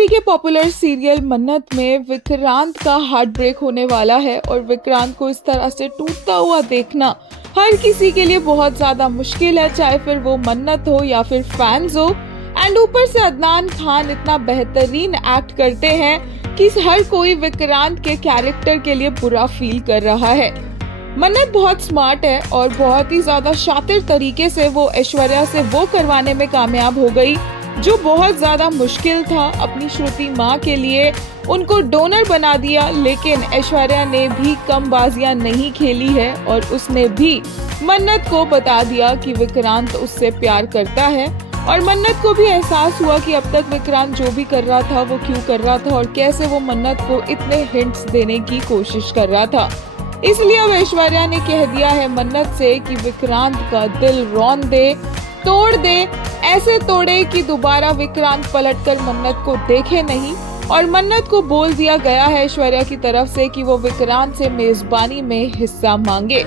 TV के popular serial मन्नत में विक्रांत का हार्ट ब्रेक होने वाला है और विक्रांत को इस तरह से टूटता हुआ देखना हर किसी के लिए बहुत ज्यादा मुश्किल है, चाहे फिर वो मन्नत हो या फिर फैंस हो। एंड ऊपर से अदनान खान इतना बेहतरीन एक्ट करते हैं कि हर कोई विक्रांत के कैरेक्टर के लिए बुरा फील कर रहा है। मन्नत बहुत स्मार्ट है और बहुत ही ज्यादा शातिर तरीके से वो ऐश्वर्या से वो करवाने में कामयाब हो गई जो बहुत ज्यादा मुश्किल था। अपनी श्रुति माँ के लिए उनको डोनर बना दिया, लेकिन ऐश्वर्या ने भी कम बाजियां नहीं खेली है और उसने भी मन्नत को बता दिया कि विक्रांत उससे प्यार करता है। और मन्नत को भी एहसास हुआ कि अब तक विक्रांत जो भी कर रहा था वो क्यों कर रहा था और कैसे वो मन्नत को इतने हिंट्स देने की कोशिश कर रहा था। इसलिए अब ऐश्वर्या ने कह दिया है मन्नत से कि विक्रांत का दिल रौंद दे, तोड़ दे, ऐसे तोड़े कि दोबारा विक्रांत पलटकर मन्नत को देखे नहीं। और मन्नत को बोल दिया गया है ऐश्वर्या की तरफ से कि वो विक्रांत से मेजबानी में हिस्सा मांगे।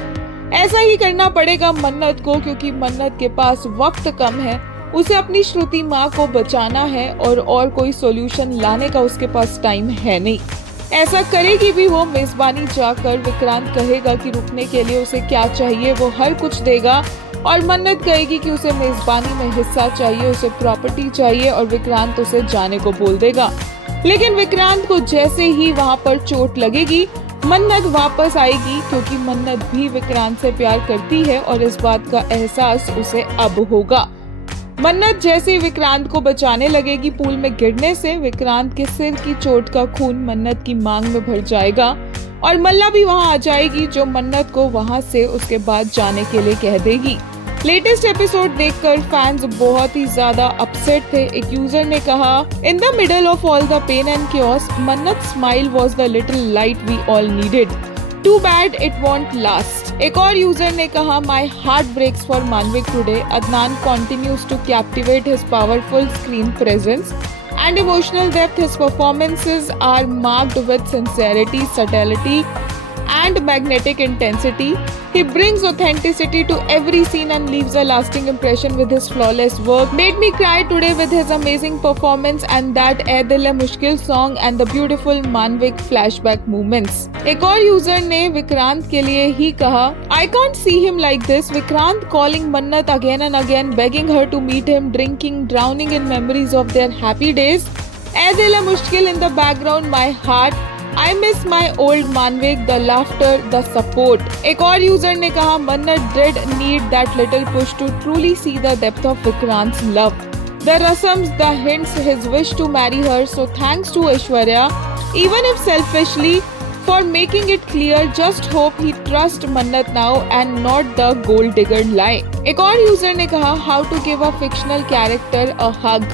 ऐसा ही करना पड़ेगा मन्नत को, क्योंकि मन्नत के पास वक्त कम है, उसे अपनी श्रुति माँ को बचाना है और कोई सॉल्यूशन लाने का उसके पास टाइम है नहीं। ऐसा करेगी भी वो मेजबानी जाकर, विक्रांत कहेगा कि रुकने के लिए उसे क्या चाहिए वो हर कुछ देगा और मन्नत कहेगी कि उसे मेजबानी में हिस्सा चाहिए, उसे प्रॉपर्टी चाहिए और विक्रांत उसे जाने को बोल देगा। लेकिन विक्रांत को जैसे ही वहाँ पर चोट लगेगी मन्नत वापस आएगी, क्योंकि मन्नत भी विक्रांत से प्यार करती है और इस बात का एहसास उसे अब होगा। मन्नत जैसे ही विक्रांत को बचाने लगेगी पूल में गिरने से, विक्रांत के सिर की चोट का खून मन्नत की मांग में भर जाएगा और मल्ला भी वहां आ जाएगी जो मन्नत को वहां से उसके बाद जाने के लिए कह देगी। लेटेस्ट एपिसोड देखकर फैंस बहुत ही ज्यादा अपसेट थे। एक यूजर ने कहा, in the middle of all the pain and chaos, Mannat smile was the little light we all needed. Too bad it won't last. एक और यूजर ने कहा, my heart breaks for Manvik today. Adnan continues to captivate his powerful screen presence and emotional depth. His performances are marked with sincerity, subtlety and magnetic intensity. He brings authenticity to every scene and leaves a lasting impression with his flawless work. Made me cry today with his amazing performance and that "Ae Dil Hai Mushkil" song and the beautiful Manvik flashback moments. एक और user ने विक्रांत के लिए ही कहा, I can't see him like this. Vikrant calling Mannat again and again, begging her to meet him, drinking, drowning in memories of their happy days. "Ae Dil Hai Mushkil" in the background, my heart. I miss my old Manvik, the laughter, the support. एक और user ने कहा, Mannat did need that little push to truly see the depth of Vikrant's love. The rasams, the hints, his wish to marry her. So thanks to Aishwarya, even if selfishly, for making it clear. Just hope he trusts Mannat now and not the gold digger lie. एक और user ने कहा, how to give a fictional character a hug.